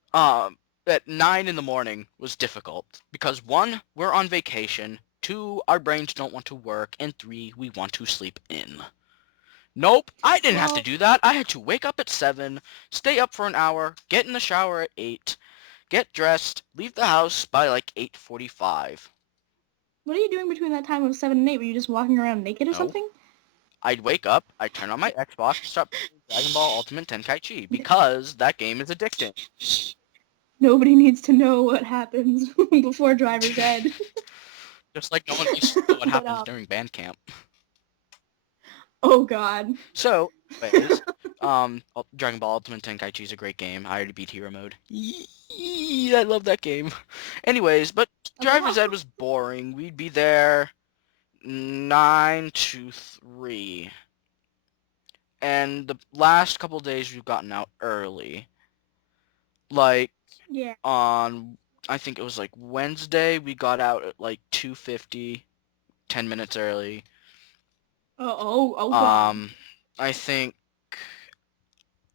at 9 in the morning was difficult because one, we're on vacation. Two, our brains don't want to work, and three, we want to sleep in. Nope, I didn't have to Well, do that. I had to wake up at 7, stay up for an hour, get in the shower at 8, get dressed, leave the house by like 8:45. what are you doing between that time of 7 and 8? Were you just walking around naked or No, something? I'd wake up, I'd turn on my Xbox, and start playing Dragon Ball Ultimate Tenkaichi because that game is addicting. Nobody needs to know what happens before driver's ed. Just like no one needs to know what But happens during band camp. oh god. So, anyways, Dragon Ball Ultimate Tenkaichi is a great game. I already beat Hero Mode. Yee, I love that game. Anyways, but driver's ed was boring. We'd be there 9 to 3. And the last couple days we've gotten out early. Like Yeah. on I think it was like Wednesday we got out at like 2:50, 10 minutes early. Oh god. I think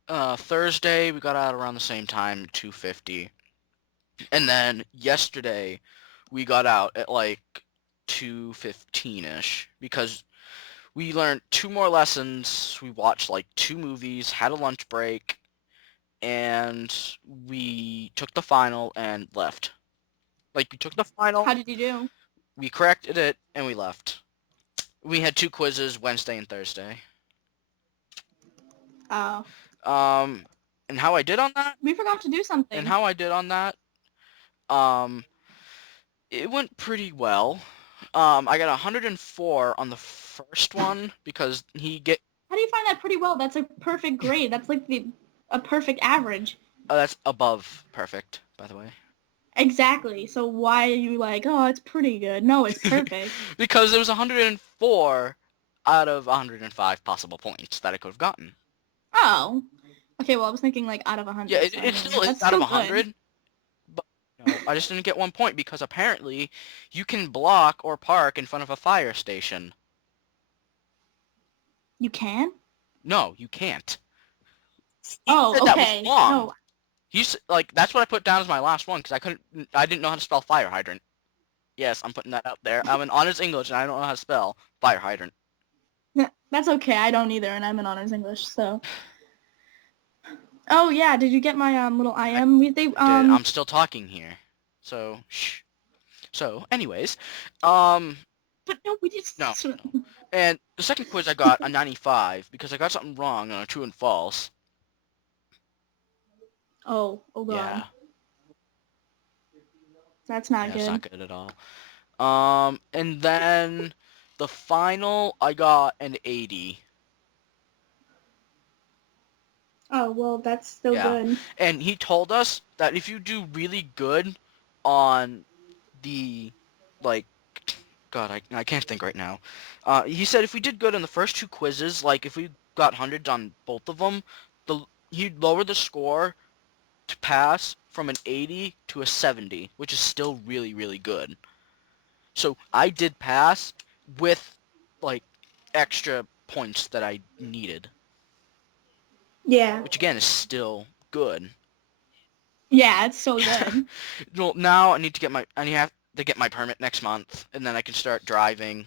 Thursday we got out around the same time, 2:50. And then yesterday we got out at like 2:15ish because we learned two more lessons, we watched like two movies, had a lunch break, and we took the final and left. Like we took the final, How did you do? we corrected it, and we left. We had two quizzes Wednesday and Thursday. Oh. Um, and how I did on that, We forgot to do and something. how I did on that, um, it went pretty well. I got 104 on the first one because How do you find that pretty well? That's a perfect grade. That's like a perfect average. that's above perfect, by the way. Exactly. So why are you like, oh, it's pretty good? No, it's perfect. Because it was 104 out of 105 possible points that I could have gotten. Oh. Okay, well, I was thinking like out of Yeah, 100. So I it mean, still is that's out of still good. 100, but I just didn't get 1 point because apparently you can block or park in front of a fire station. You can? No, you can't. He said Oh, that was okay. wrong. No. That's what I put down as my last one because I didn't know how to spell fire hydrant. Yes, I'm putting that out there. I'm in honors English and I don't know how to spell fire hydrant. That's okay. I don't either, and I'm in honors English, so. Oh yeah, did you get my little IM? I'm still talking here, so shh. So, anyways, um, But no, we just. no. And the second quiz I got a 95 because I got something wrong on a true and false. Oh god. Yeah, That's not yeah, good. it's not good at all. And then The final, I got an 80. Oh, well, that's still Yeah. good. And he told us that if you do really good on the, like, God, I can't think right now. He said if we did good on the first two quizzes, like if we got hundreds on both of them, he'd lower the score to pass from an 80 to a 70, which is still really, really good. So I did pass with, like, extra points that I needed, Yeah. which again is still good. Yeah, it's so good. Well, now I have to get my permit next month, and then I can start driving.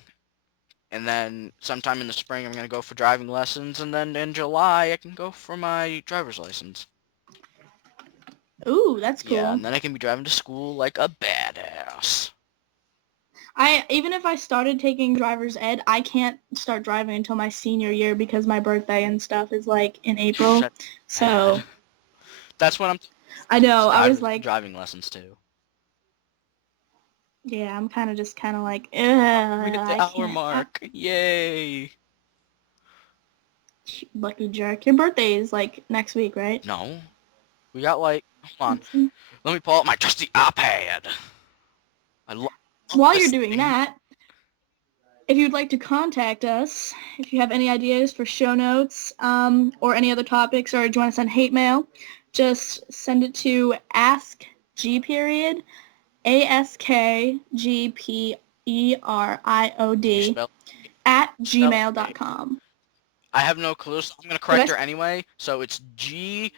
And then sometime in the spring, I'm gonna go for driving lessons, and then in July, I can go for my driver's license. Ooh, that's Yeah, cool. and then I can be driving to school like a badass. Even if I started taking driver's ed, I can't start driving until my senior year because my birthday and stuff is like in April. That's bad. So That's when I'm I know, I was driving like, driving lessons too. yeah, I'm kind of like, We hit I the hour can't. mark. Yay! Lucky jerk. Your birthday is like next week, right? No, we got like. Hold on. Let's see. Let me pull out my trusty iPad. I love While you're this doing thing. that, if you'd like to contact us, if you have any ideas for show notes or any other topics, or do you want to send hate mail, just send it to askgperiod, You ASKGPERIOD spell at spell it right. gmail.com. I have no clue, so I'm gonna Did I? correct her anyway. So it's GPERIOD.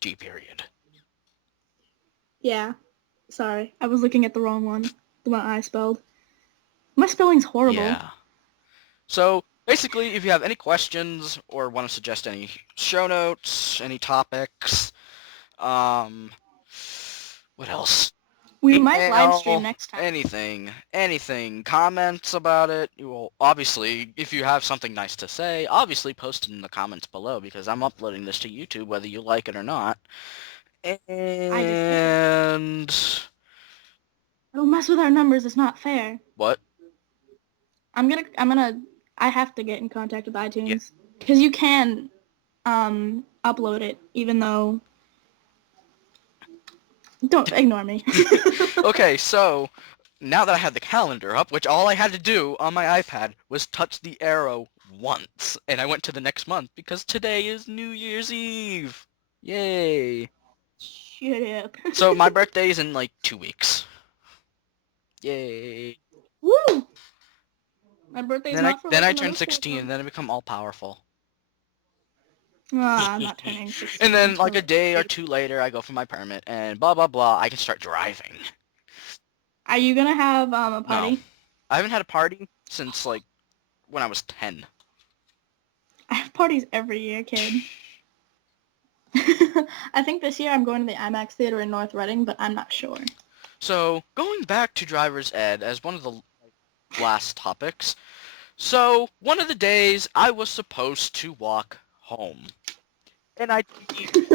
G period. Yeah. Sorry. I was looking at the wrong one. The one I spelled. My spelling's horrible. Yeah. So basically, if you have any questions or want to suggest any show notes, any topics, um, what else? We might live stream Email, next time. anything, comments about it. You will obviously, if you have something nice to say, obviously post it in the comments below because I'm uploading this to YouTube whether you like it or not. I disagree. And Don't mess with our numbers. It's not fair. what? I have to get in contact with Yeah. iTunes because you can upload it even though. Don't ignore me. Okay, so now that I had the calendar up, which all I had to do on my iPad was touch the arrow once, and I went to the next month because today is New Year's Eve. Yay. Shut up. So my birthday is in like 2 weeks. Yay. Woo! My birthday's Then I not for then like I turn another 4 16 and months. then I become all powerful. Ah, I'm not turning And 16 then until like a like day or April. two later I go for my permit and blah blah blah, I can start driving. Are you gonna have a No. party? I haven't had a party since like when I was 10. I have parties every year, kid. I think this year I'm going to the IMAX theater in North Reading, but I'm not sure. So, going back to driver's ed as one of the last topics. So, one of the days I was supposed to walk home. And I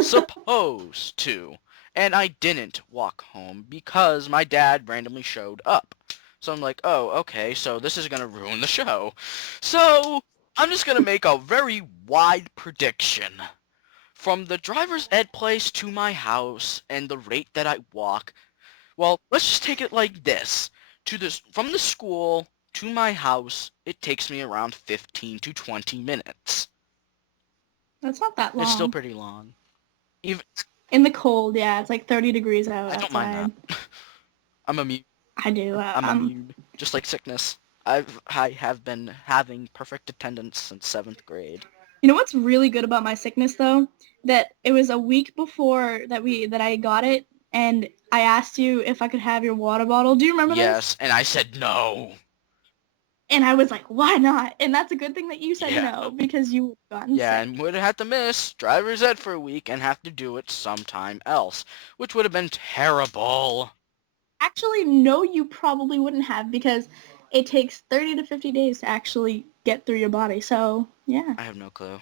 supposed to. And I didn't walk home because my dad randomly showed up. So I'm like, oh, okay, so this is going to ruin the show. So, I'm just going to make a very wide prediction. From the driver's ed place to my house and the rate that I walk, well, let's just take it like this. From the school to my house, it takes me around 15 to 20 minutes. That's not that It's still long. pretty long. Even In the cold, yeah, it's like 30 degrees out I don't mind outside. that. I'm immune. I do. I'm immune. Just like sickness. I have been having perfect attendance since 7th grade. You know what's really good about my sickness though? That it was a week before that I got it, and I asked you if I could have your water bottle. Do you remember this? Yes, and I said no. And I was like, why not? And that's a good thing that you said Yeah. no, because you would have gotten Yeah, sick. and would have had to miss driver's ed for a week and have to do it sometime else, which would have been terrible. Actually, no, you probably wouldn't have, because it takes 30 to 50 days to actually get through your body. So, yeah. I have no clue.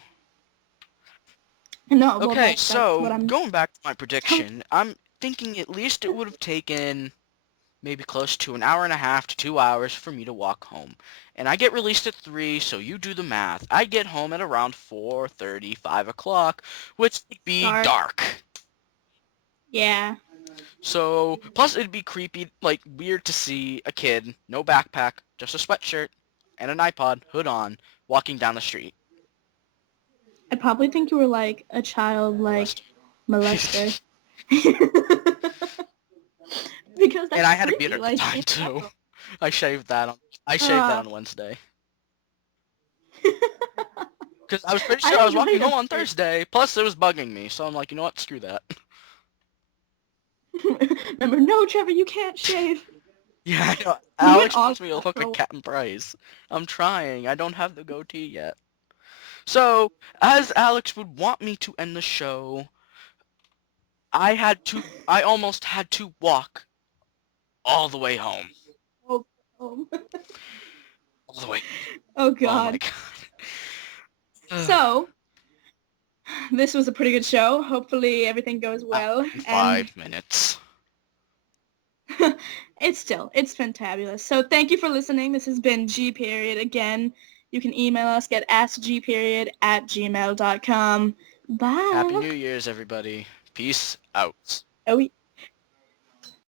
No, well, Okay, that's what so I'm going back to my telling. prediction, I'm thinking at least it would have taken maybe close to an hour and a half to 2 hours for me to walk home. And I get released at 3, so you do the math. I get home at around 4:30, 5 o'clock, which would be Dark. dark. Yeah. So, plus it'd be creepy, like weird to see a kid, no backpack, just a sweatshirt, and an iPod, hood on, walking down the street. I probably think you were like a child, like Molester. molester. Because And that's I had a beard creepy, at the like time in too. general. I shaved that on I shaved that Uh, on Wednesday. Because I was pretty I sure I was enjoy walking your home on beard. Thursday. Plus, it was bugging me, so I'm like, you know what? Screw that. Remember, no, Trevor, you can't shave. Yeah, I know. We went Alex on wants me to that look for a like while. Captain Price. I'm trying. I don't have the goatee yet. So, as Alex would want me to end the show, I almost had to walk all the way home. Oh, oh. All the way. Oh, Oh my God. god. So, this was a pretty good show. Hopefully everything goes Hour well. and And 5 minutes. it's fantabulous. So thank you for listening. This has been G period. Again, you can email us at askgperiod@gmail.com. Happy Bye. New Year's, everybody. Peace out. Oh,